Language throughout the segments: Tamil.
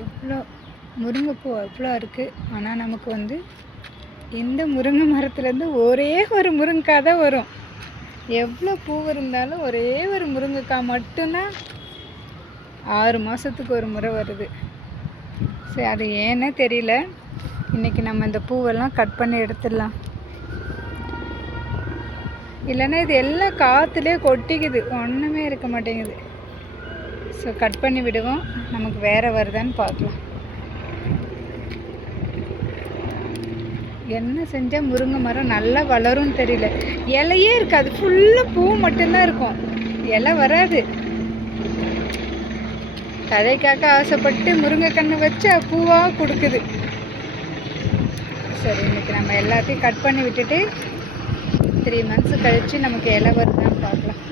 எவ்வளோ முருங்கைப்பூ அவ்வளோ இருக்குது. ஆனால் நமக்கு வந்து இந்த முருங்கை மரத்துலேருந்து ஒரே ஒரு முருங்கைக்காய் தான் வரும். எவ்வளோ பூ இருந்தாலும் ஒரே ஒரு முருங்கைக்காய் மட்டும்தான் 6 மாதத்துக்கு ஒரு முறை வருது. சரி, அது ஏன்னே தெரியல. இன்றைக்கி நம்ம இந்த பூவெல்லாம் கட் பண்ணி எடுத்துடலாம். இல்லைன்னா இது எல்லாம் காற்றுலேயே கொட்டிக்குது, ஒன்றுமே இருக்க மாட்டேங்குது. ஸோ கட் பண்ணி விடுவோம், நமக்கு வேறு வருதான்னு பார்க்கலாம். என்ன செஞ்சால் முருங்கை மரம் நல்லா வளரும்னு தெரியல. இலையே இருக்காது, ஃபுல்லாக பூ மட்டும்தான் இருக்கும், இலை வராது. தழைக்காக்க ஆசைப்பட்டு முருங்கை கன்று வச்சா பூவாக கொடுக்குது. சரி, இன்றைக்கி நம்ம எல்லாத்தையும் கட் பண்ணி விட்டுட்டு 3 months கழித்து நமக்கு இலை வருதான்னு பார்க்கலாம்.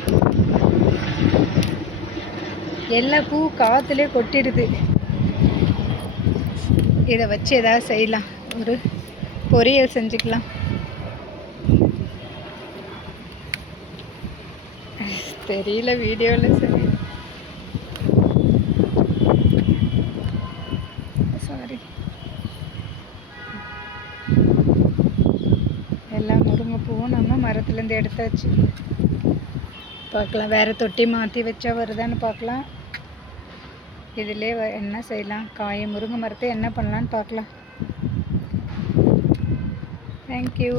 எல்லா பூ காற்றுலேயே கொட்டிடுது. இதை வச்சு எதாவது செய்யலாம், ஒரு பொரியல் செஞ்சுக்கலாம். தெரியல வீடியோவில். சரி, சாரி. எல்லா முருங்கைப்பூவும் நம்ம மரத்துலேருந்து எடுத்தாச்சு. பார்க்கலாம், வேறு தொட்டி மாற்றி வச்சா வருதான்னு பார்க்கலாம். இதிலே என்ன செய்யலாம், முருங்கை மரத்தை என்ன பண்ணலான்னு பார்க்கலாம். தேங்க்யூ.